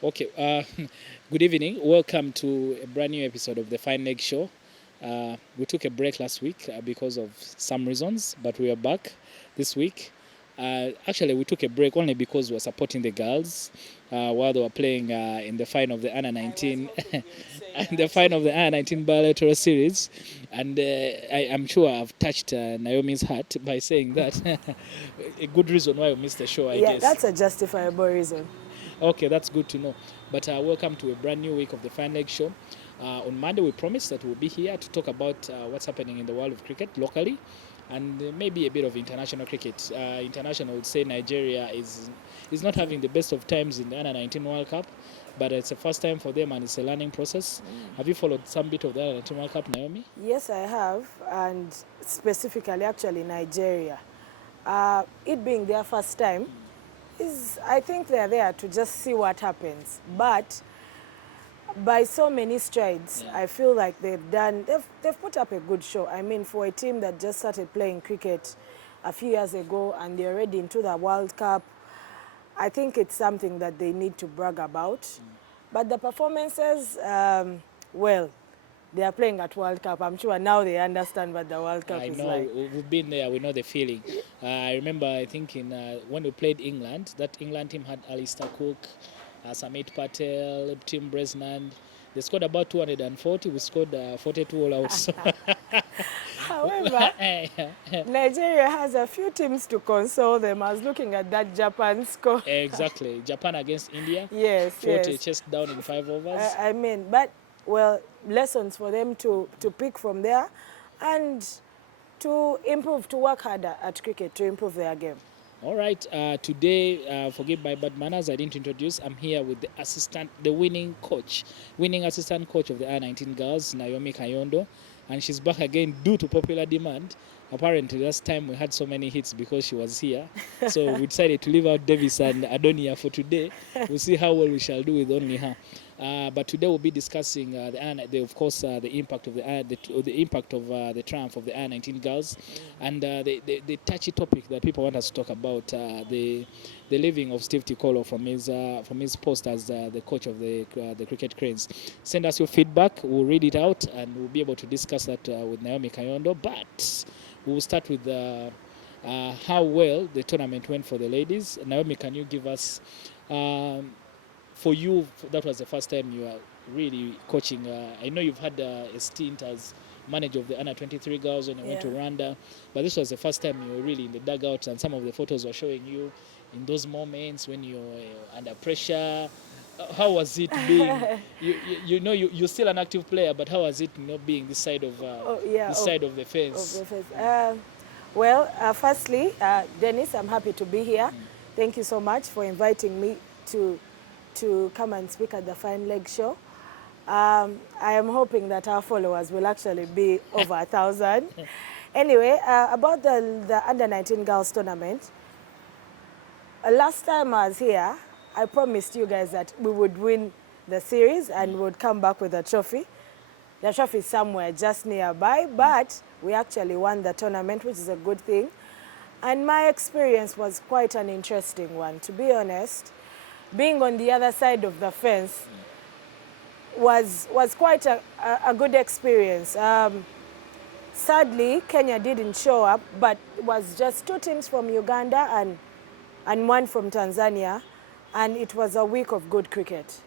Okay, good evening. Welcome to a brand new episode of the Fine Leg Show. We took a break last week because of some reasons, but we are back this week. Actually, we took a break only because we were supporting the girls while they were playing in the final of the Under 19, in the final of the Under 19 Bilateral Series, and I'm sure I've touched Naomi's heart by saying that a good reason why we missed the show, I guess. That's a justifiable reason. Okay, that's good to know. But welcome to a brand new week of the Fine Leg Show. On Monday, we promised that we'll be here to talk about what's happening in the world of cricket locally and maybe a bit of international cricket. International would say Nigeria is not having the best of times in the Under 19 World Cup, but it's the first time for them and it's a learning process. Have you followed some bit of the Under 19 World Cup, Naomi? Yes, I have, and specifically, actually, Nigeria. It being their first time, I think they're there to just see what happens. But by so many strides, I feel like they've put up a good show. I mean, for a team that just started playing cricket a few years ago and they're already into the World Cup, I think it's something that they need to brag about. But the performances, well, they are playing at World Cup. I'm sure now they understand what the World Cup is like. I know, we've been there, we know the feeling. I remember, I think, when we played England, that England team had Alistair Cook, Samit Patel, Tim Bresnan. They scored about 240, we scored 42 all outs. However, Nigeria has a few teams to console them. I was looking at that Japan score. Exactly. Japan against India. Yes, 40 yes. chest down in 5 overs. I mean, but, well, lessons for them to pick from there and to improve, to work harder at cricket, to improve their game. All right. Today, forgive my bad manners, I didn't introduce. I'm here with the winning assistant coach of the U19 girls, Naomi Kayondo. And she's back again due to popular demand. Apparently, last time we had so many hits because she was here. So we decided to leave out Davis and Adonia for today. We'll see how well we shall do with only her. But today we'll be discussing the impact of the triumph of the U19 girls, and the touchy topic that people want us to talk about, the leaving of Steve Tikolo from his post as the coach of the Cricket Cranes. Send us your feedback. We'll read it out and we'll be able to discuss that with Naomi Kayondo. But we'll start with how well the tournament went for the ladies. Naomi, can you give us? For you, that was the first time you were really coaching. I know you've had a stint as manager of the Under 23 girls when you went to Rwanda, but this was the first time you were really in the dugout, and some of the photos were showing you in those moments when you're under pressure. How was it being? You're still an active player, but how was it being this side of the fence? Firstly, Denis, I'm happy to be here. Thank you so much for inviting me to come and speak at the Fine Leg Show. I am hoping that our followers will actually be over 1,000. Anyway, about the Under-19 Girls Tournament, last time I was here, I promised you guys that we would win the series and would come back with a trophy. The trophy is somewhere just nearby, but we actually won the tournament, which is a good thing. And my experience was quite an interesting one, to be honest. Being on the other side of the fence was quite a good experience. Sadly, Kenya didn't show up, but it was just 2 teams from Uganda and 1 from Tanzania, and it was a week of good cricket.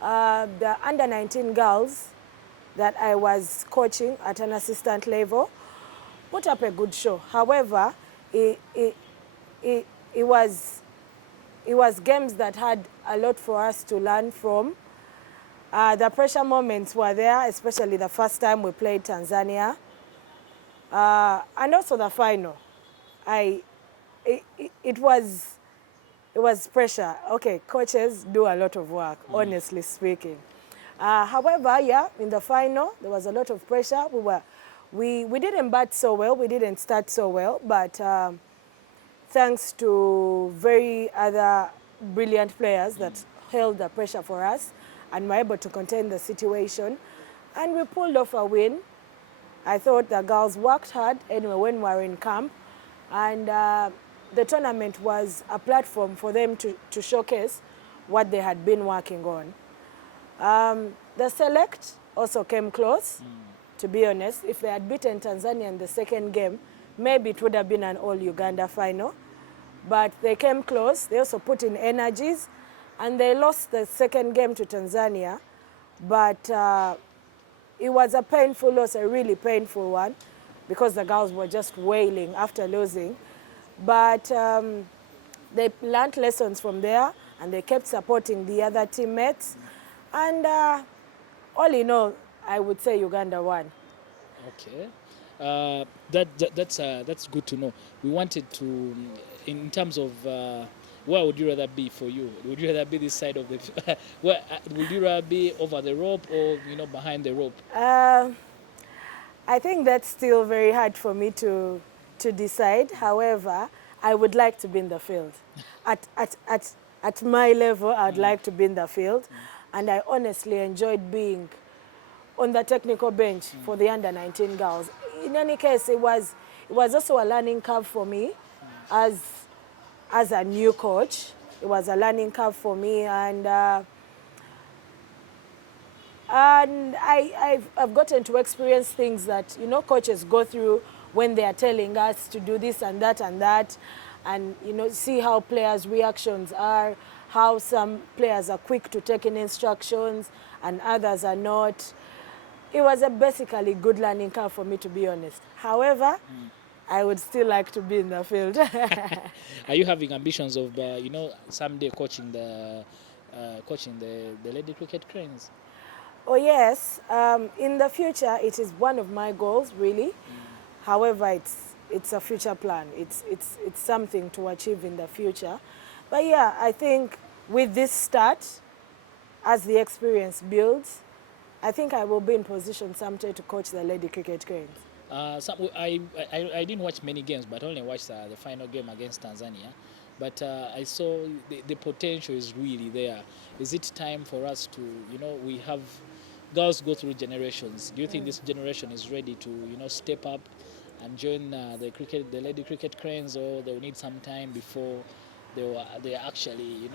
The Under-19 girls that I was coaching at an assistant level put up a good show. However, it was games that had a lot for us to learn from. The pressure moments were there, especially the first time we played Tanzania. And also the final. It was pressure. Okay, coaches do a lot of work, honestly speaking. However, in the final, there was a lot of pressure. We didn't bat so well, we didn't start so well, but thanks to very other brilliant players that held the pressure for us and were able to contain the situation. And we pulled off a win. I thought the girls worked hard anyway when we were in camp. And the tournament was a platform for them to showcase what they had been working on. The select also came close, to be honest. If they had beaten Tanzania in the second game, maybe it would have been an all-Uganda final. But they came close. They also put in energies, and they lost the second game to Tanzania. But it was a painful loss, a really painful one, because the girls were just wailing after losing. But they learned lessons from there, and they kept supporting the other teammates. And all in all, I would say Uganda won. Okay. That's good to know. We wanted to, in terms of where would you rather be for you? Would you rather be this side of the, where would you rather be over the rope or behind the rope? I think that's still very hard for me to decide. However, I would like to be in the field. At my level, I'd like to be in the field, and I honestly enjoyed being on the technical bench for the under-19 girls. In any case, it was also a learning curve for me as a new coach. It was a learning curve for me, and I've gotten to experience things that coaches go through when they are telling us to do this and that, and see how players' reactions are, how some players are quick to take in instructions and others are not. It was a basically good learning curve for me, to be honest. However, I would still like to be in the field. Are you having ambitions of someday coaching the lady cricket cranes? Oh yes, in the future it is one of my goals, really. However, it's a future plan. It's something to achieve in the future. But yeah, I think with this start, as the experience builds, I think I will be in position someday to coach the lady cricket cranes. I didn't watch many games, but only watched the final game against Tanzania. But I saw the potential is really there. Is it time for us to, we have girls go through generations. Do you think this generation is ready to, step up and join the lady cricket cranes, or they will need some time before they are actually,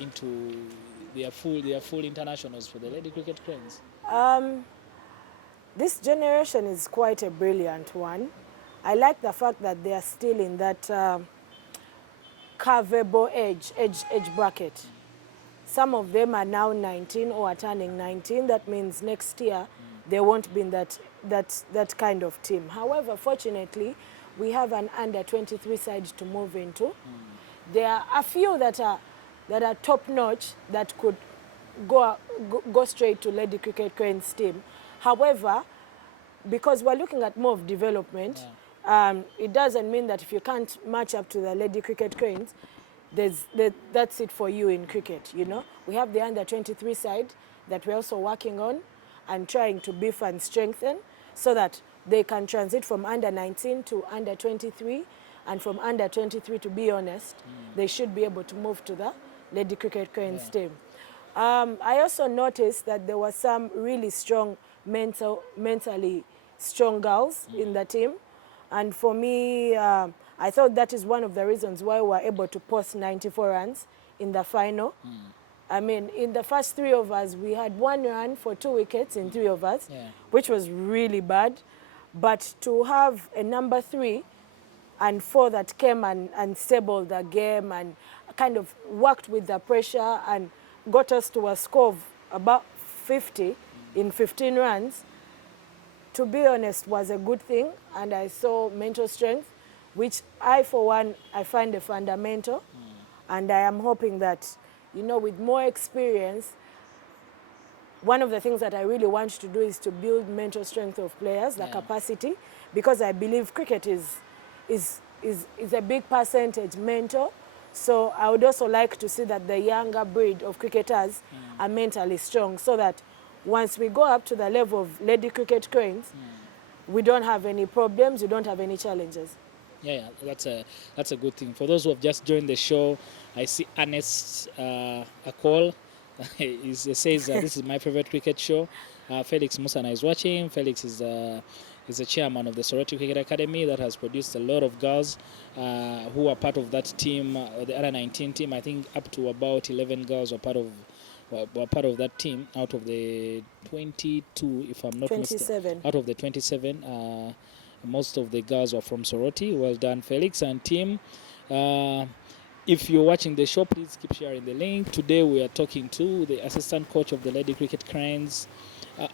into their full internationals for the lady cricket cranes? This generation is quite a brilliant one. I like the fact that they are still in that curvable age bracket. Some of them are now 19 or are turning 19. That means next year they won't be in that kind of team. However, fortunately, we have an under-23 side to move into. There are a few that are top-notch that could go straight to Lady Cricket Cranes team. However, because we're looking at more of development, it doesn't mean that if you can't match up to the Lady Cricket Cranes, that's it for you in cricket, We have the under-23 side that we're also working on and trying to beef and strengthen so that they can transit from under-19 to under-23, and from under-23, to be honest, they should be able to move to the Lady Cricket Cranes team. I also noticed that there were some really strong, mentally strong girls in the team. And for me, I thought that is one of the reasons why we were able to post 94 runs in the final. I mean, in the first 3 of us, we had 1 run for 2 wickets in 3 of us, which was really bad. But to have a number 3 and 4 that came and stabled the game and kind of worked with the pressure and got us to a score of about 50 in 15 runs, to be honest, was a good thing. And I saw mental strength, which I, for one, I find a fundamental. And I am hoping that, with more experience, one of the things that I really want to do is to build mental strength of players, the capacity, because I believe cricket is a big percentage mental. So I would also like to see that the younger breed of cricketers are mentally strong, so that once we go up to the level of Lady Cricket Cranes, we don't have any problems, we don't have any challenges. Yeah, that's a good thing. For those who have just joined the show, I see Ernest Akol. He says this is my favorite cricket show. Felix Musana is watching. Felix is He's the chairman of the Soroti Cricket Academy that has produced a lot of girls who are part of that team, the under 19 team. I think up to about 11 girls were part of that team out of the 22, if I'm not mistaken. 27. Out of the 27, most of the girls were from Soroti. Well done, Felix and team. If you're watching the show, please keep sharing the link. Today we are talking to the assistant coach of the Lady Cricket Cranes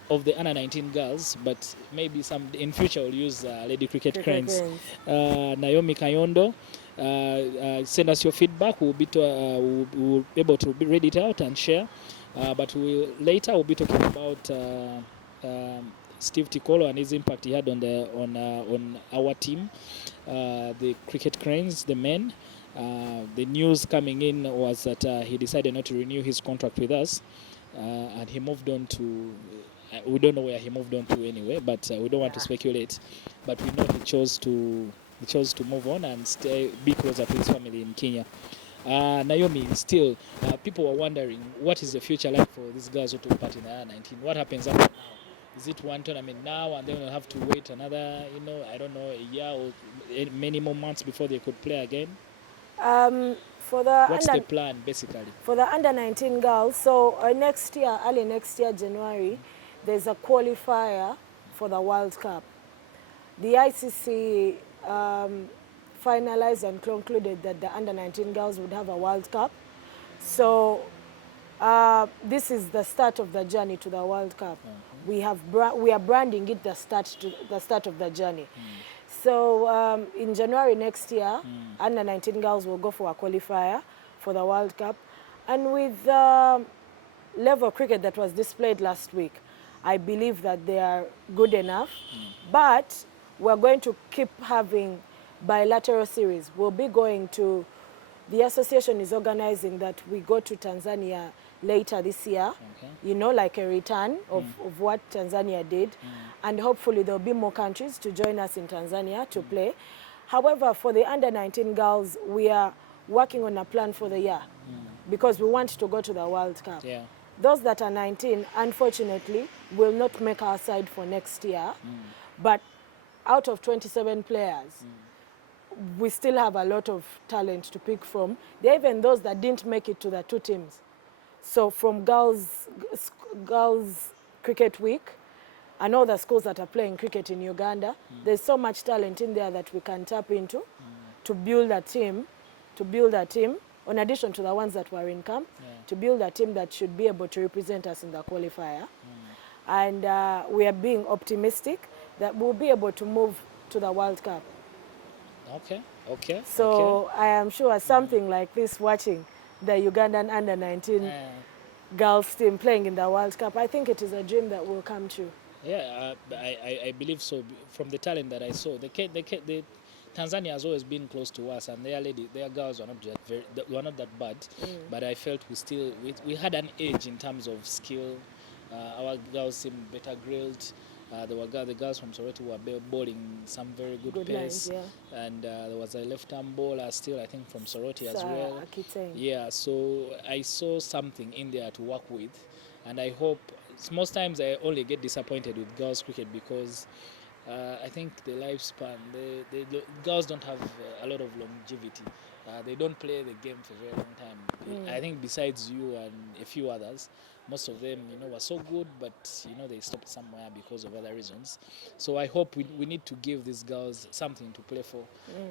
of the under 19 girls, but maybe some in future we'll use Lady Cricket Cranes. Naomi Kayondo. Send us your feedback. We'll be able to read it out and share. But we'll be talking about Steve Tikolo and his impact he had on our team, the Cricket Cranes, the men. The news coming in was that he decided not to renew his contract with us, and he moved on to. We don't know where he moved on to anyway, but we don't want to speculate. But we know he chose to move on and be closer to his family in Kenya. Naomi, still, people are wondering what is the future like for these girls who took part in the under-19. What happens after now? Is it one tournament now and then we'll have to wait another, I don't know, a year or many more months before they could play again? What's the plan, basically? For the under-19 girls, so next year, early next year, January, there's a qualifier for the World Cup. The ICC finalized and concluded that the under-19 girls would have a World Cup. So this is the start of the journey to the World Cup. We are branding it the start of the journey. So in January next year, under-19 girls will go for a qualifier for the World Cup. And with the level of cricket that was displayed last week, I believe that they are good enough. But we're going to keep having bilateral series. We'll be going to, the association is organizing that we go to Tanzania later this year, like a return of what Tanzania did. And hopefully there'll be more countries to join us in Tanzania to play. However, for the under-19 girls, we are working on a plan for the year because we want to go to the World Cup. Those that are 19, unfortunately, will not make our side for next year. But out of 27 players, we still have a lot of talent to pick from. There are even those that didn't make it to the two teams. So from girls Cricket Week and all the schools that are playing cricket in Uganda, there's so much talent in there that we can tap into to build a team, in addition to the ones that were in camp, to build a team that should be able to represent us in the qualifier. And we are being optimistic that we'll be able to move to the World Cup. Okay. So I am sure something like this, watching the Ugandan under-19 girls team playing in the World Cup, I think it is a dream that will come true. Yeah, I believe so. From the talent that I saw, the Tanzania has always been close to us, and their girls were not that bad. But I felt we had an edge in terms of skill. Our girls seemed better grilled. The girls from Soroti were bowling some very good pace, lines, and there was a left-arm bowler still, I think, from Soroti as well. Akiteng. Yeah, so I saw something in there to work with, and I hope. Most times I only get disappointed with girls cricket because I think the lifespan, the girls don't have a lot of longevity. They don't play the game for a very long time. I think besides you and a few others, most of them, were so good, but, they stopped somewhere because of other reasons. So I hope we need to give these girls something to play for.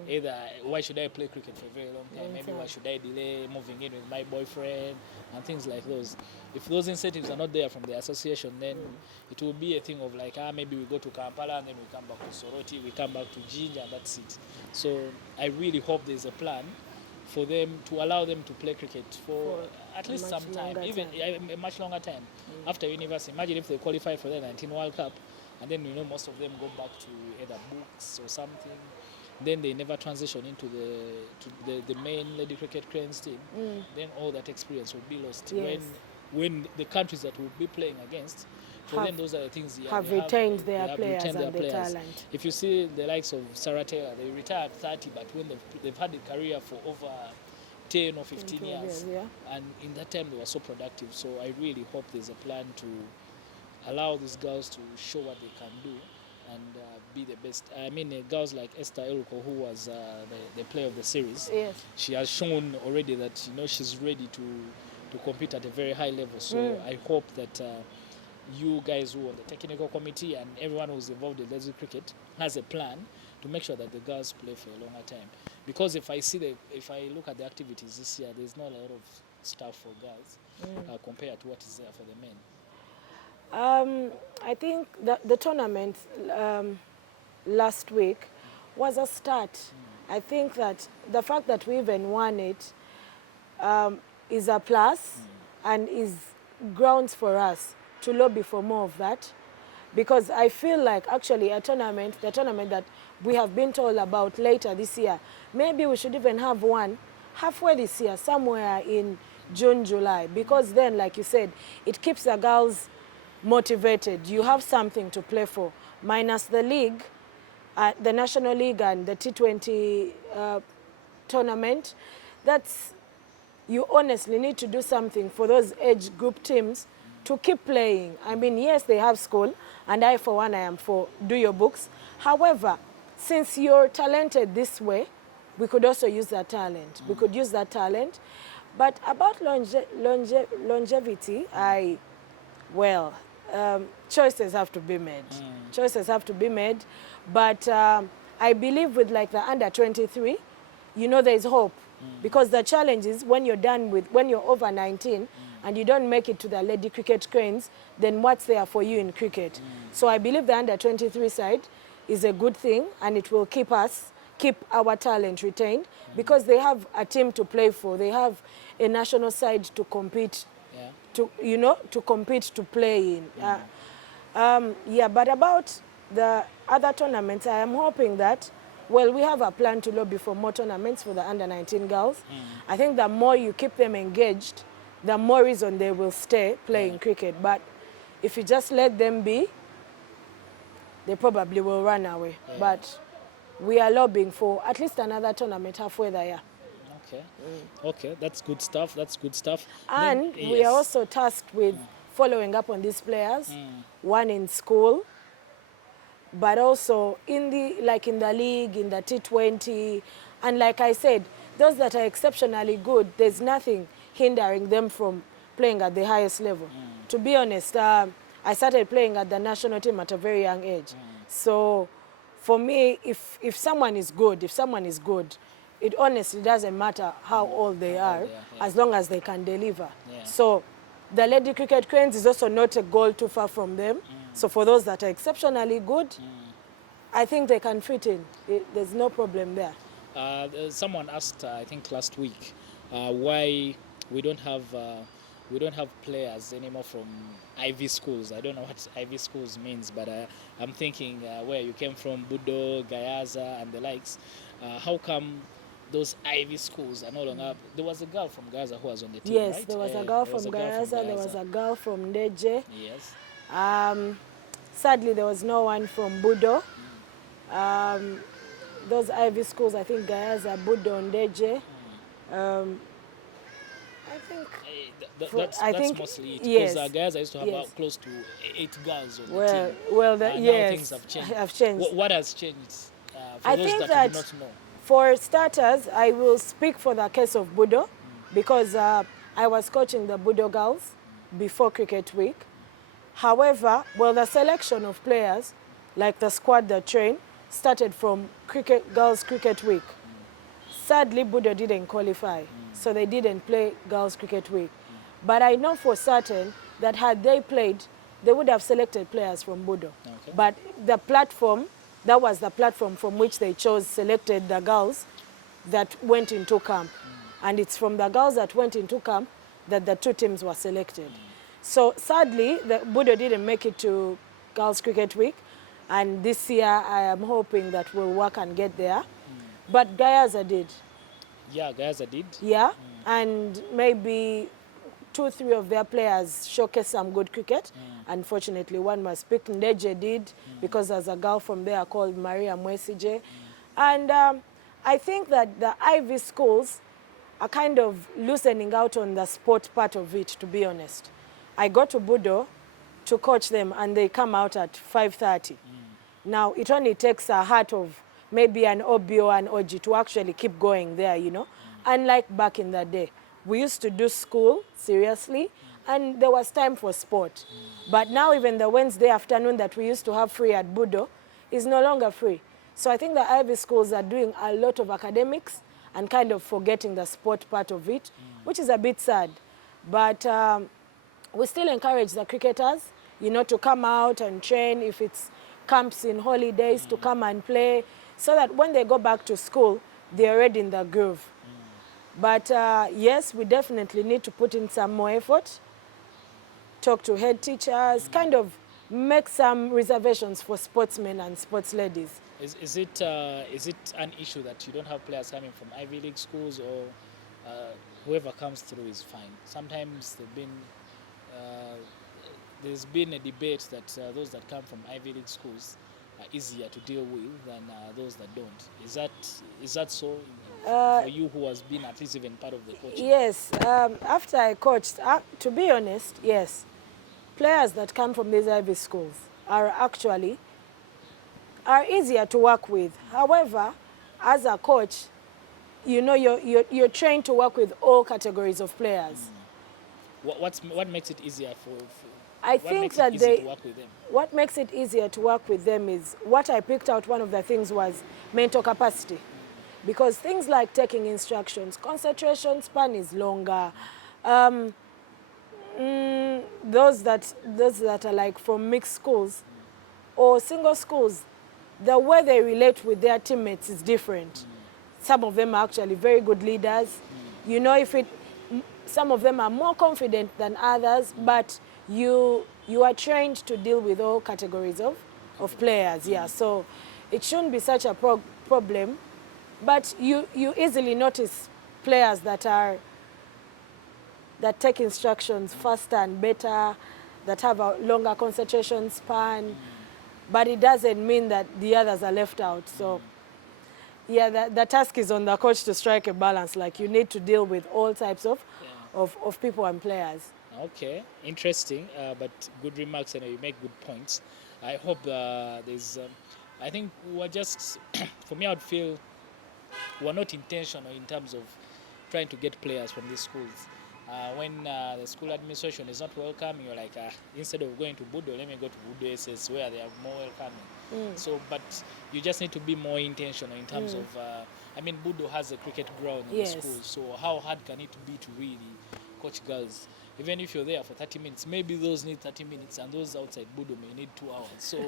Either, why should I play cricket for a very long time? Maybe why should I delay moving in with my boyfriend and things like those. If those incentives are not there from the association, then it will be a thing of like, maybe we go to Kampala and then we come back to Soroti, we come back to Jinja, and that's it. So I really hope there's a plan for them to allow them to play cricket for at least some time, even a much longer time after university. Imagine if they qualify for the 19 World Cup and then most of them go back to either books or something. Then they never transition into the main Lady Cricket Cranes team. Then all that experience will be lost. When the countries that we'll be playing against, for them those are the things have retained their players and their talent. If you see the likes of Sarah Taylor, they retired 30, but when they've had a career for over 10 or 15 years, and in that time they were so productive. So I really hope there's a plan to allow these girls to show what they can do and be the best. I mean, girls like Esther Eruko, who was the player of the series, Yes. she has shown already that she's ready to compete at a very high level. So I hope that you guys who are on the technical committee and everyone who's involved in Leslie cricket has a plan to make sure that the girls play for a longer time. Because if I look at the activities this year, there's not a lot of stuff for girls compared to what is there for the men. I think the tournament last week was a start. I think that the fact that we even won it is a plus and is grounds for us to lobby for more of that, because I feel like actually the tournament that we have been told about later this year, maybe we should even have one halfway this year, somewhere in June, July, because then, like you said, it keeps the girls motivated. You have something to play for, minus the league, the National League and the T20 tournament. You honestly need to do something for those age group teams to keep playing. I mean, yes, they have school, and I, for one, I am for do your books. However, since you're talented this way, we could also use that talent. We could use that talent. But about longevity, choices have to be made. Choices have to be made. But I believe with like the under 23, there's hope. Because the challenge is when you're over 19 and you don't make it to the Lady Cricket Cranes, then what's there for you in cricket? So I believe the under 23 side is a good thing, and it will keep our talent retained, because they have a team to play for. They have a national side to compete, to compete to play in. But about the other tournaments, I am hoping that, we have a plan to lobby for more tournaments for the under 19 girls. I think the more you keep them engaged, the more reason they will stay playing cricket. But if you just let them be, they probably will run away. But we are lobbying for at least another tournament halfway there. Okay, that's good stuff. And we are also tasked with following up on these players, one in school, but also in the league, in the T20. And like I said, those that are exceptionally good, there's nothing hindering them from playing at the highest level. To be honest, I started playing at the national team at a very young age. So for me, if someone is good, it honestly doesn't matter how old they are, as long as they can deliver. So the Lady Cricket Cranes is also not a goal too far from them. So for those that are exceptionally good, I think they can fit in. There's no problem there. Someone asked, I think last week, why we don't have players anymore from Ivy schools. I don't know what Ivy schools means, but I'm thinking where you came from, Budo, Gayaza, and the likes. How come those Ivy schools are no longer? There was a girl from Gaza who was on the team, yes, right? Yes, there was a girl from Gayaza, there was a girl from Ndeje. Yes. Sadly, there was no one from Budo. Those Ivy schools, I think Gayaza, Budo, Ndeje. I think that's mostly it. Yes. Because Gayaza used to have about close to 8 girls on the team. Now things have changed. changed. What has changed? For I those think that do not know. For starters, I will speak for the case of Budo, because I was coaching the Budo girls before Cricket Week. However, the selection of players, like the squad that trained, started from Girls Cricket Week. Sadly, Budo didn't qualify, so they didn't play Girls Cricket Week. But I know for certain that had they played, they would have selected players from Budo. But the platform, that was the platform from which they selected the girls that went into camp. And it's from the girls that went into camp that the 2 teams were selected. So sadly, the Budo didn't make it to Girls Cricket Week. And this year, I am hoping that we'll work and get there. But Gayaza did. Yeah, Gayaza did. Yeah, and maybe 2-3 of their players showcased some good cricket. Unfortunately, one must pick. Ndeje did, because there's a girl from there called Maria Mwesije. And I think that the Ivy schools are kind of loosening out on the sport part of it, to be honest. I go to Budo to coach them, and they come out at 5:30. Now, it only takes a heart of maybe an OB or an OG to actually keep going there, you know. Unlike back in the day, we used to do school seriously, and there was time for sport. But now even the Wednesday afternoon that we used to have free at Budo is no longer free. So I think the Ivy schools are doing a lot of academics and kind of forgetting the sport part of it, which is a bit sad. But we still encourage the cricketers, you know, to come out and train if it's camps in holidays, to come and play, so that when they go back to school, they're already in the groove. But yes, we definitely need to put in some more effort, talk to head teachers, kind of make some reservations for sportsmen and sports ladies. Is it an issue that you don't have players coming from Ivy League schools, or whoever comes through is fine? Sometimes there's been a debate that those that come from Ivy League schools are easier to deal with than those that don't. Is that so for you, who has been at least even part of the coaching? Yes, after I coached, to be honest, yes, players that come from these Ivy schools are easier to work with. However, as a coach, you know, you're trained to work with all categories of players. What makes it easier I think that to work with them? What makes it easier to work with them is what I picked out. One of the things was mental capacity, because things like taking instructions, concentration span is longer. Those that are like from mixed schools or single schools, the way they relate with their teammates is different. Some of them are actually very good leaders. You know, some of them are more confident than others, but you are trained to deal with all categories of players. Yeah, so it shouldn't be such a problem. But you easily notice players that take instructions faster and better, that have a longer concentration span. But it doesn't mean that the others are left out. So yeah, the task is on the coach to strike a balance. Like, you need to deal with all types of people and players. Okay, interesting, but good remarks, and you make good points. I hope there's, I think we're just, for me, I would feel we're not intentional in terms of trying to get players from these schools. When the school administration is not welcoming, you're like, instead of going to Budo, let me go to Budo SS where they are more welcoming. So, but you just need to be more intentional in terms of, I mean, Budo has a cricket ground in the school, so how hard can it be to really coach girls? Even if you're there for 30 minutes, maybe those need 30 minutes and those outside Budo may need 2 hours. So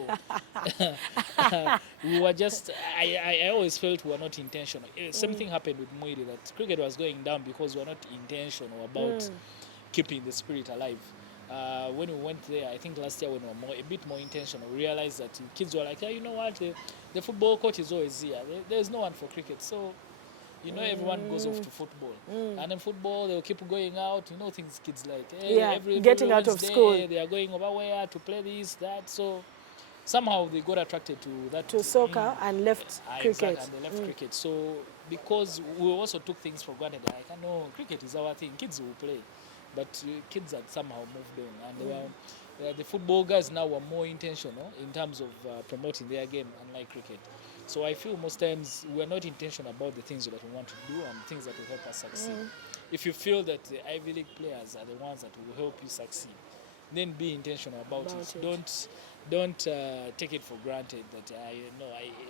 we were just, I always felt we were not intentional. Same thing happened with Mwiri, that cricket was going down because we were not intentional about keeping the spirit alive. When we went there, I think last year when we were a bit more intentional, we realized that kids were like, you know what, the football coach is always here. There's no one for cricket. So, you know, everyone goes off to football. And in football, they'll keep going out. You know, things kids like, every getting out of school. They are going over where to play this, that. So somehow they got attracted to that. To soccer and left cricket. Exactly, and they left cricket. So because we also took things for granted, like, no, cricket is our thing. Kids will play. But kids had somehow moved on. And the football guys now were more intentional in terms of promoting their game, unlike cricket. So I feel most times we're not intentional about the things that we want to do and things that will help us succeed. If you feel that the Ivy League players are the ones that will help you succeed, then be intentional about it. Don't take it for granted that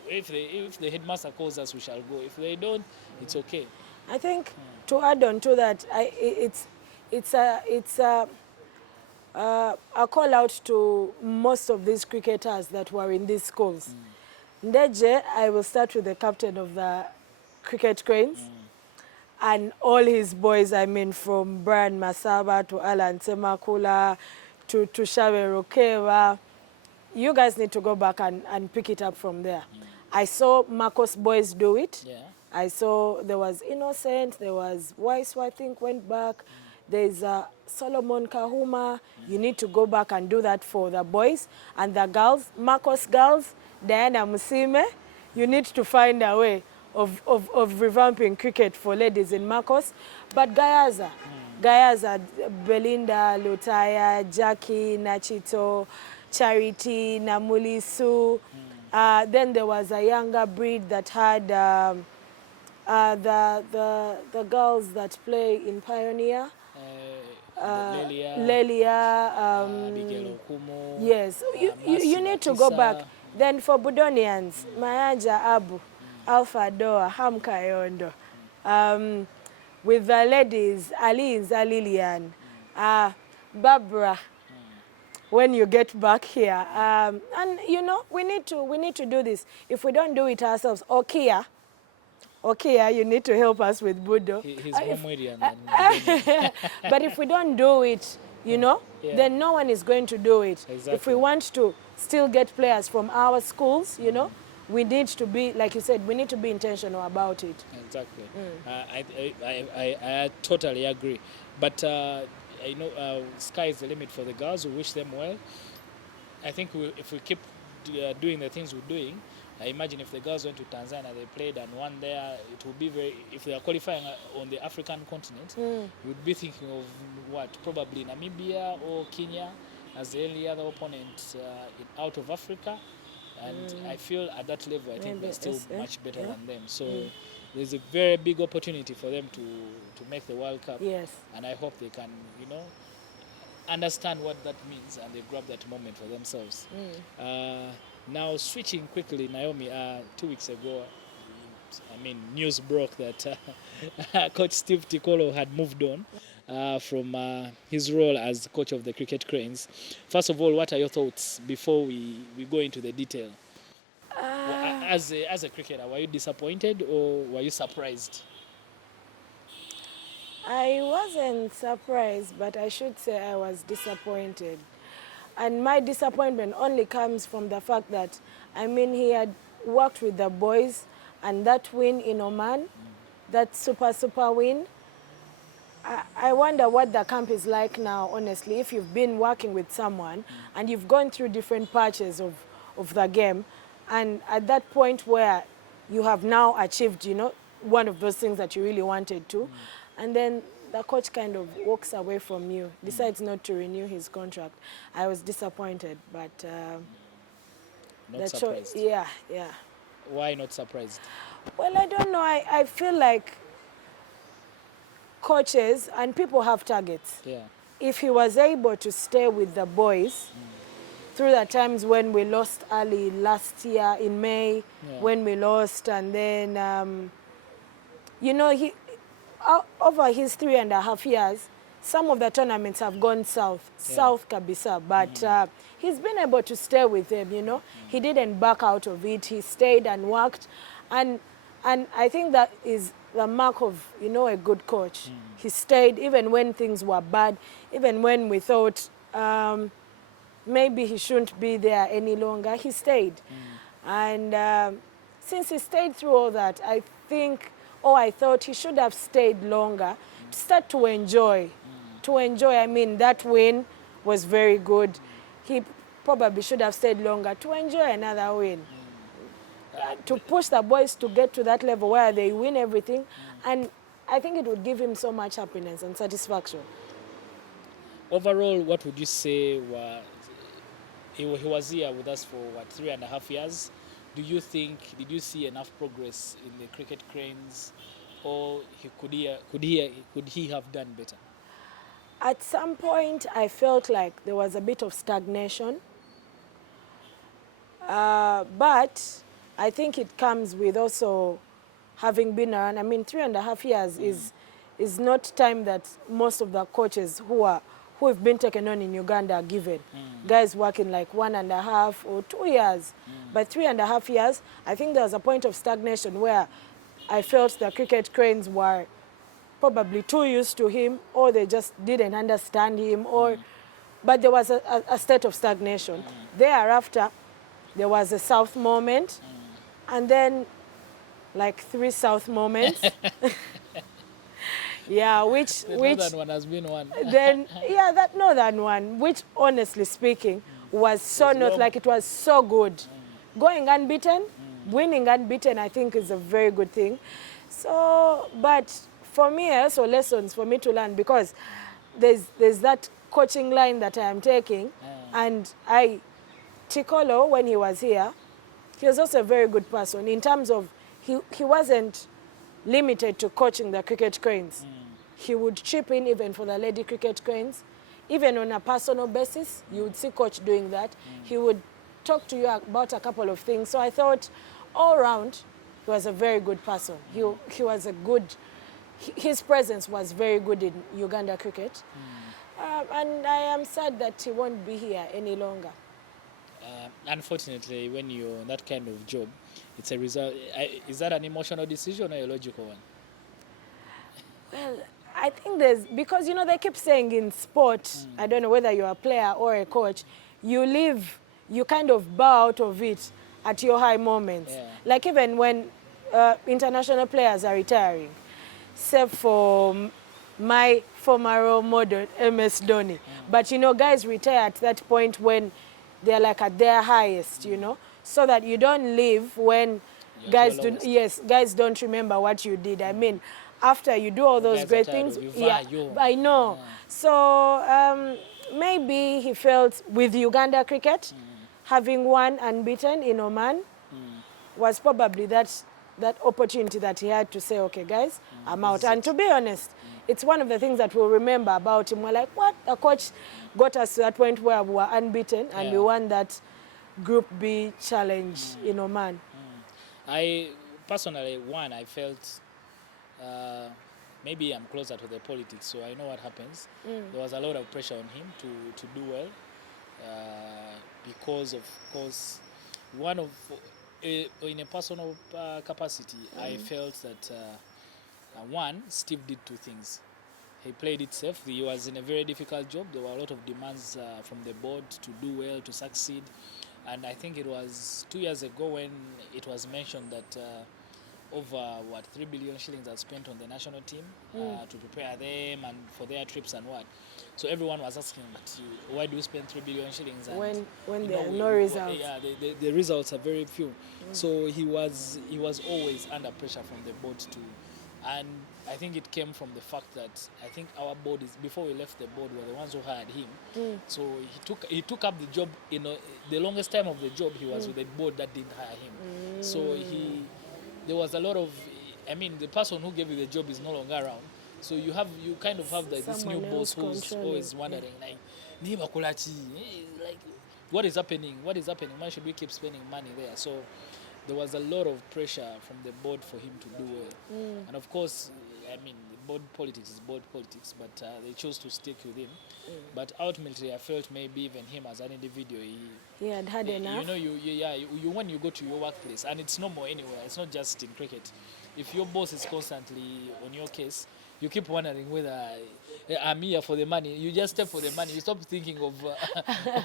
if the headmaster calls us, we shall go. If they don't, it's okay. I think to add on to that, it's a call out to most of these cricketers that were in these schools. Ndeje, I will start with the captain of the Cricket Cranes and all his boys, I mean, from Brian Masaba to Alan Temakula to Shawe Rokewa. You guys need to go back and pick it up from there. I saw Marcos boys do it. I saw there was Innocent, there was Weiss, who I think went back. There's Solomon Kahuma. You need to go back and do that for the boys and the girls. Marcos girls, Diana Musime, you need to find a way of revamping cricket for ladies in Marcos. But Gayaza, Belinda, Lutaya, Jackie, Nachito, Charity, Namulisu, Then there was a younger breed that had the girls that play in Pioneer. Lelia, yes, you need to go back. Then for Budonians, Mayaja Abu, Alpha Doa, Ham Kayondo. With the ladies, Ali Zalilian, Barbara, when you get back here. And you know, we need to do this. If we don't do it ourselves, Okia, you need to help us with Budo. He's more Mwedian than But if we don't do it, you know, then no one is going to do it. Exactly. If we want to still get players from our schools, you know, we need to be, like you said, we need to be intentional about it. Exactly. I totally agree. But I know sky is the limit for the girls. We wish them well. I think if we keep doing the things we're doing, I imagine if the girls went to Tanzania, they played and won there, it would be very, if they are qualifying on the African continent, we would be thinking of what, probably Namibia or Kenya as the only other opponent out of Africa. And I feel at that level, I think they're still much better than them. So there's a very big opportunity for them to make the World Cup. Yes. And I hope they can, you know, understand what that means and they grab that moment for themselves. Now, switching quickly, Naomi, 2 weeks ago, I mean, news broke that Coach Steve Tikolo had moved on from his role as coach of the Cricket Cranes. First of all, what are your thoughts before we go into the detail? As a cricketer, were you disappointed or were you surprised? I wasn't surprised, but I should say I was disappointed. And my disappointment only comes from the fact that, I mean, he had worked with the boys, and that win in Oman, that super win, I wonder what the camp is like now, honestly, if you've been working with someone and you've gone through different patches of the game, and at that point where you have now achieved, you know, one of those things that you really wanted to, and then the coach kind of walks away from you, decides not to renew his contract. I was disappointed, but not surprised. Yeah. Why not surprised? Well, I don't know. I feel like coaches and people have targets. Yeah. If he was able to stay with the boys through the times when we lost early last year in May, when we lost, and then you know, he over his 3.5 years, some of the tournaments have gone south kabisa, but he's been able to stay with them, you know. He didn't back out of it. He stayed and worked, and I think that is the mark of, you know, a good coach. He stayed even when things were bad, even when we thought maybe he shouldn't be there any longer. He stayed, and since he stayed through all that, I thought he should have stayed longer to start to enjoy. I mean, that win was very good. He probably should have stayed longer to enjoy another win. To push the boys to get to that level where they win everything. And I think it would give him so much happiness and satisfaction. Overall, what would you say he was here with us for, 3.5 years? Do you think, did you see enough progress in the Cricket Cranes, or could he have done better? At some point, I felt like there was a bit of stagnation. But I think it comes with also having been around. I mean, 3.5 years is not time that most of the coaches who have been taken on in Uganda are given. Guys working like 1.5 or 2 years. But 3.5 years, I think there was a point of stagnation where I felt the Cricket Cranes were probably too used to him, or they just didn't understand him, but there was a state of stagnation. Thereafter, there was a South moment, and then like 3 South moments. Yeah, which northern one has been one. Then that northern one, which honestly speaking was so not like it was so good. Going unbeaten, winning unbeaten, I think is a very good thing. So, but for me, also lessons for me to learn, because there's that coaching line that I am taking, and Tikolo, when he was here, he was also a very good person in terms of he wasn't limited to coaching the cricket cranes. He would chip in even for the lady cricket cranes. Even on a personal basis, you would see coach doing that. He would talk to you about a couple of things. So I thought all round, he was a very good person. He was a good, his presence was very good in Uganda cricket. And I am sad that he won't be here any longer. Unfortunately, when you're in that kind of job, it's a result. Is that an emotional decision or a logical one? Well, I think because, you know, they keep saying in sport, I don't know whether you're a player or a coach, you kind of bow out of it at your high moments. Yeah. Like even when international players are retiring, except for my former role model, MS Dhoni. But, you know, guys retire at that point when they're like at their highest, you know, so that you don't leave when guys don't remember what you did. I mean, after you do all those great things, I know. So maybe he felt with Uganda cricket, having won unbeaten in Oman, was probably that opportunity that he had to say, okay, guys, I'm out. And to be honest, it's one of the things that we'll remember about him. We're like, what? A coach got us to that point where we were unbeaten and we won that Group B challenge in Oman. I personally, I felt maybe I'm closer to the politics, so I know what happens. There was a lot of pressure on him to do well because, of course, in a personal capacity, I felt that Steve did two things. He played it safe. He was in a very difficult job. There were a lot of demands from the board to do well, to succeed. And I think it was 2 years ago when it was mentioned that over 3 billion shillings are spent on the national team to prepare them and for their trips and what. So everyone was asking, but why do you spend 3 billion shillings? And when there are no results. Yeah, the results are very few. So he was always under pressure from the board too. And I think it came from the fact that I think our board before we left the board, were the ones who hired him. So he took up the job. The longest time of the job, he was with the board that didn't hire him. So there was a lot of, I mean, the person who gave you the job is no longer around. So you kind of have this new boss who's always wondering, like, what is happening? What is happening? Why should we keep spending money there? So there was a lot of pressure from the board for him to do well. And of course, I mean, the board politics is board politics, but they chose to stick with him. But ultimately, I felt maybe even him as an individual, he had enough. You know, when you go to your workplace, and it's no more anywhere, it's not just in cricket. If your boss is constantly on your case, you keep wondering whether I'm here for the money. You just step for the money. You stop thinking of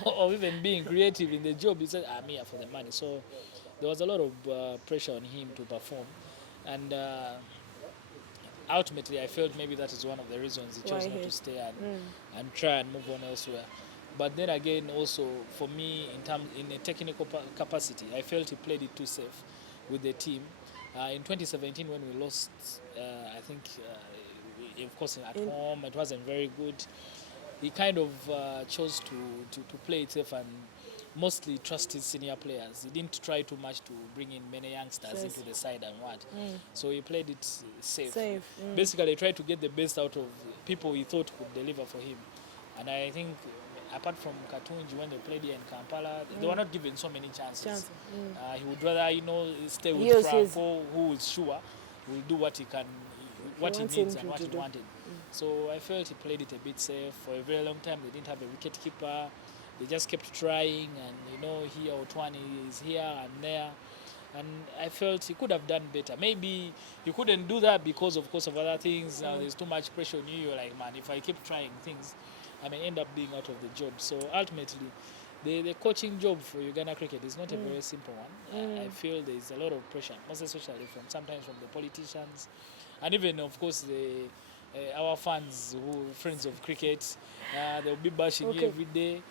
of even being creative in the job. You say, I'm here for the money. So there was a lot of pressure on him to perform. And ultimately, I felt maybe that is one of the reasons he chose not to stay and try and move on elsewhere. But then again, also for me, in a technical capacity, I felt he played it too safe with the team. In 2017, when we lost, I think, of course, at home, it wasn't very good. He kind of chose to play it safe and mostly trust his senior players. He didn't try too much to bring in many youngsters into the side and what. So he played it safe. Basically, he tried to get the best out of people he thought could deliver for him. And I think, apart from Katunji, when they played here in Kampala, they were not given so many chances. He would rather, stay with Franco, who is sure he will do what he can, what he needs and what he wanted. So I felt he played it a bit safe. For a very long time, they didn't have a wicket keeper. They just kept trying, and here Otwani is here and there, and I felt he could have done better. Maybe he couldn't do that because, of course, of other things. There's too much pressure on you. You're like, man, if I keep trying things, I may end up being out of the job. So ultimately, the coaching job for Uganda cricket is not a very simple one. I feel there's a lot of pressure, most especially sometimes from the politicians, and even, of course, our fans friends of cricket, they'll be bashing you every day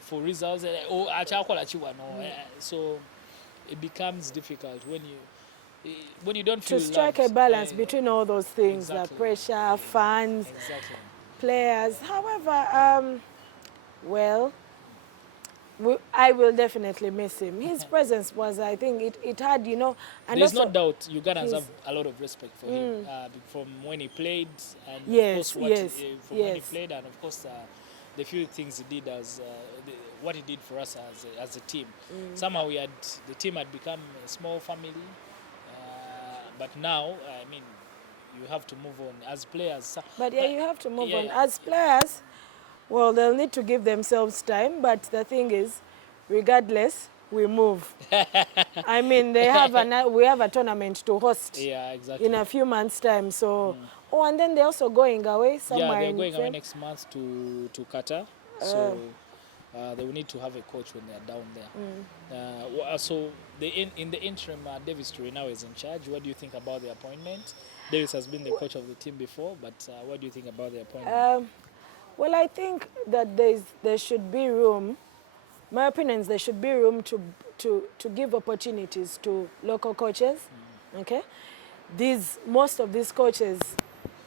for results. So it becomes difficult when you don't feel to strike a balance between all those things, exactly. the pressure, fans, exactly. players. However, well, I will definitely miss him. His presence was, I think, it had, you know, and There's no also doubt Ugandans have his, a lot of respect for him from when he played, and of course yes, what yes, from when he yes. played, and of course the few things he did as what he did for us as a team. Somehow the team had become a small family, but now I mean you have to move on as players. But yeah, you have to move Yeah, on. yeah. As players, well, they'll need to give themselves time, but the thing is, regardless, we move. I mean, we have a tournament to host Yeah, in exactly. a few months' time. So, oh, and then they're also going away Yeah, somewhere they're in going away Feb. next month to Qatar, so they will need to have a coach when they're down there. So in the interim, Davis Turei now is in charge. What do you think about the appointment? Davis has been the coach of the team before, but what do you think about the appointment? Well, I think that there should be room. My opinion is there should be room to give opportunities to local coaches. Okay, most of these coaches,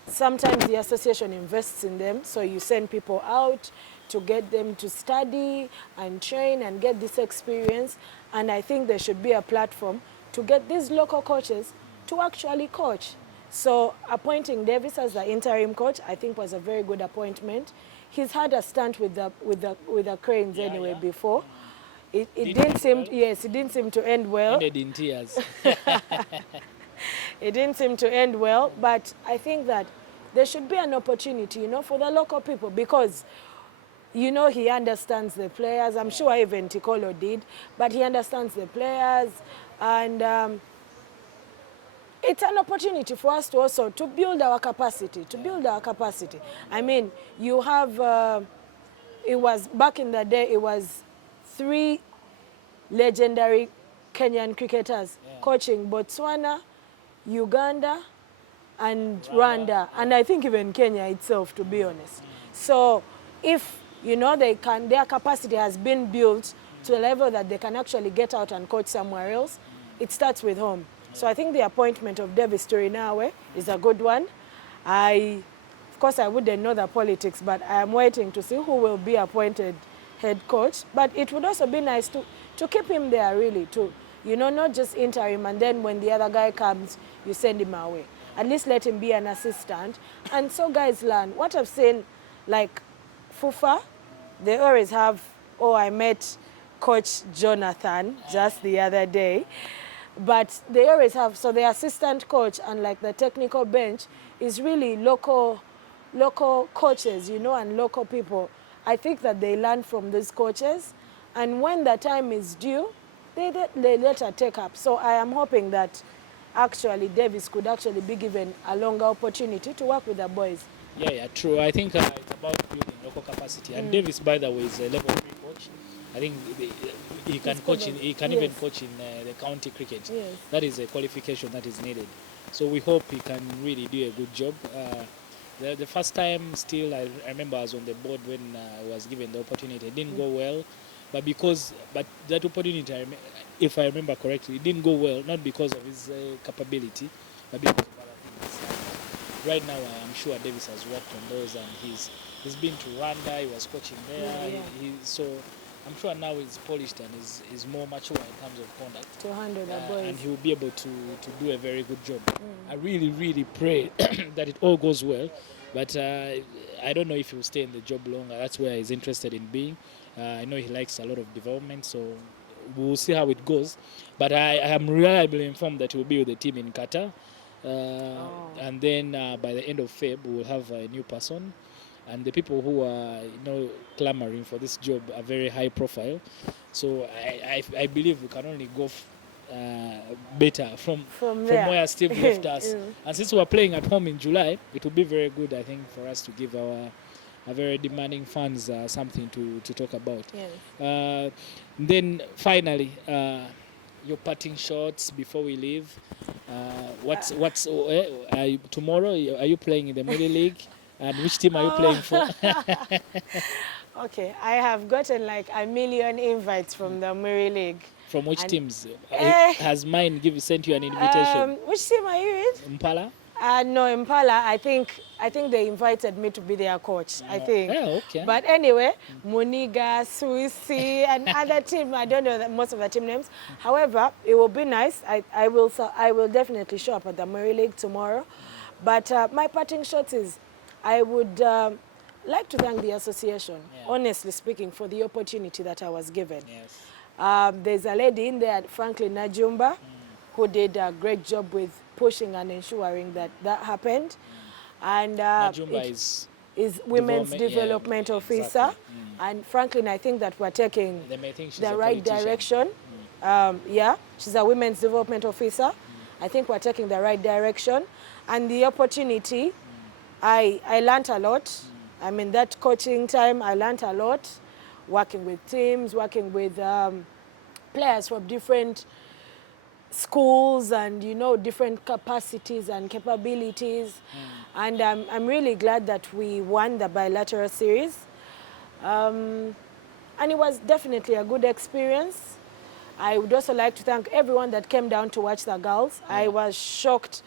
sometimes the association invests in them, so you send people out to get them to study and train and get this experience. And I think there should be a platform to get these local coaches to actually coach. So appointing Davis as the interim coach, I think, was a very good appointment. He's had a stunt with the Cranes Yeah, anyway yeah. before. It Did didn't end seem, well. yes, it didn't seem to end well. Ended in tears. It didn't seem to end well, but I think that there should be an opportunity, you know, for the local people, because, you know, he understands the players. I'm sure even Tikolo did, but he understands the players, and it's an opportunity for us to also to build our capacity, I mean, you have, it was back in the day, it was 3 legendary Kenyan cricketers coaching Botswana, Uganda, and Rwanda, and I think even Kenya itself, to be honest. So if, you know, their capacity has been built to a level that they can actually get out and coach somewhere else, it starts with home. So I think the appointment of Denis Musali is a good one. Of course, I wouldn't know the politics, but I am waiting to see who will be appointed head coach. But it would also be nice to keep him there, really, to, you know, not just interim, and then when the other guy comes, you send him away. At least let him be an assistant. And so guys learn. What I've seen, like FUFA, they always have, oh, I met Coach Jonathan just the other day. But they always have, so the assistant coach and like the technical bench is really local coaches, you know, and local people. I think that they learn from these coaches, and when the time is due, they later take up. So I am hoping that actually Davis could actually be given a longer opportunity to work with the boys. Yeah, true. I think it's about building local capacity. And Davis, by the way, is a level 3 coach. I think he can coach in, he can even coach in the county cricket. Yes. That is a qualification that is needed. So we hope he can really do a good job. The first time, still, I remember I was on the board when I was given the opportunity. It didn't go well, but that opportunity, if I remember correctly, it didn't go well, not because of his capability, but because of other things. Right now, I'm sure Davis has worked on those, and he's been to Rwanda. He was coaching there. So I'm sure now he's polished and is more mature in terms of conduct. To handle the boys. And he will be able to do a very good job. I really, really pray that it all goes well. But I don't know if he will stay in the job longer. That's where he's interested in being. I know he likes a lot of development, so we'll see how it goes. But I am reliably informed that he will be with the team in Qatar. And then by the end of Feb, we will have a new person. And the people who are, you know, clamoring for this job are very high profile. So I believe we can only go better from where Steve left us. And since we're playing at home in July, it will be very good, I think, for us to give our very demanding fans something to talk about. Yes. Then finally, your parting shots before we leave. Tomorrow? Are you playing in the Mini League? And which team are you playing for? Okay, I have gotten like 1 million invites from the Murray League. From which teams? Has mine sent you an invitation? Which team are you in? Mpala? No, Impala, I think they invited me to be their coach, I think. Yeah, okay. But anyway, Muniga, Suisi, and other team, I don't know most of the team names. However, it will be nice. I will definitely show up at the Murray League tomorrow. But my parting shot is, I would like to thank the association, honestly speaking, for the opportunity that I was given. Yes. There's a lady in there, Franklin Najumba, who did a great job with pushing and ensuring that that happened. And Najumba is Women's Development, Development Officer. exactly. And Franklin, I think that we're taking They may think she's the a right politician. direction. Yeah, she's a Women's Development Officer. I think we're taking the right direction. And the opportunity, I learned a lot. I mean, that coaching time, I learned a lot. Working with teams, working with players from different schools and, you know, different capacities and capabilities. And I'm really glad that we won the Bilateral Series. And it was definitely a good experience. I would also like to thank everyone that came down to watch the girls. I was shocked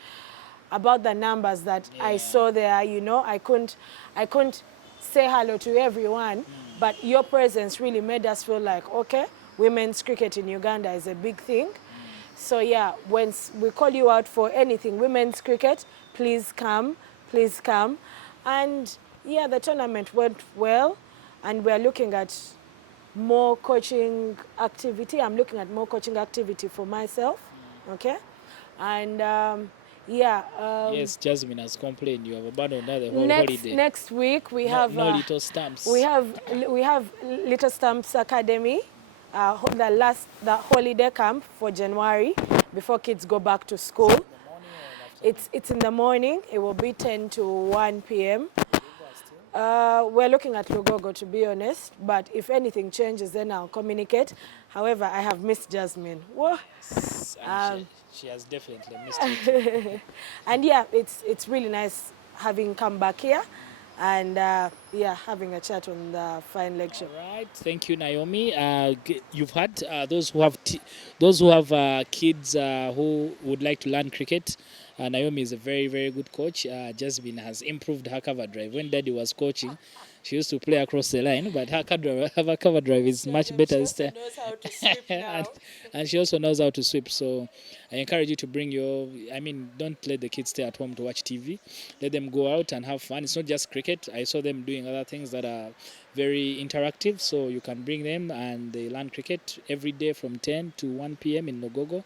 about the numbers that I saw there. You know, I couldn't say hello to everyone, but your presence really made us feel like, okay, women's cricket in Uganda is a big thing. So yeah, when we call you out for anything women's cricket, please come, please come. And yeah, the tournament went well, and we're looking at more coaching activity. I'm looking at more coaching activity for myself, okay? And yes, Jasmine has complained you have abandoned the whole holiday. Next week we have no Little Stamps. We have Little Stamps Academy, the holiday camp for January before kids go back to school. It's in the morning. It will be 10 to 1 p.m. We're looking at Lugogo, to be honest, but if anything changes, then I'll communicate. However, I have missed Jasmine. Whoa. She has definitely missed it. And yeah, it's really nice having come back here and yeah, having a chat on the fine leg show. All right, thank you, Naomi. You've had those who have kids who would like to learn cricket. Naomi is a very, very good coach. Jasmine has improved her cover drive. When Daddy was coaching, she used to play across the line, but her cover drive is much better this time. She knows how to sweep now. and she also knows how to sweep. So I encourage you to bring don't let the kids stay at home to watch TV. Let them go out and have fun. It's not just cricket. I saw them doing other things that are very interactive. So you can bring them and they learn cricket every day from 10 to 1 p.m. in Nogogo.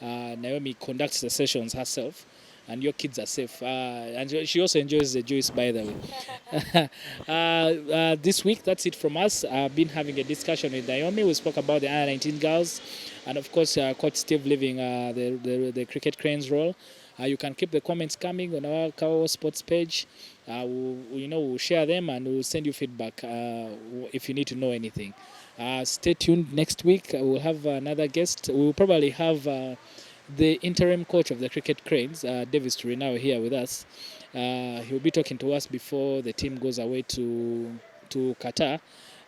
Naomi conducts the sessions herself, and your kids are safe. And she also enjoys the juice, by the way. This week, that's it from us. I've been having a discussion with Naomi. We spoke about the U19 girls, and of course, Coach Steve leaving the Cricket Cranes role. You can keep the comments coming on our Kawowo Sports page. We'll share them and we'll send you feedback if you need to know anything. Stay tuned next week. We'll have another guest. We'll probably have the interim coach of the Cricket Cranes, Davis Turinao, here with us. He'll be talking to us before the team goes away to Qatar.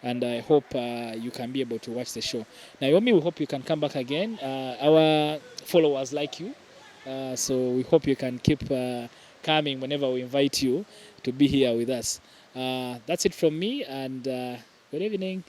And I hope you can be able to watch the show. Naomi, we hope you can come back again. Our followers like you. So we hope you can keep coming whenever we invite you to be here with us. That's it from me, and good evening.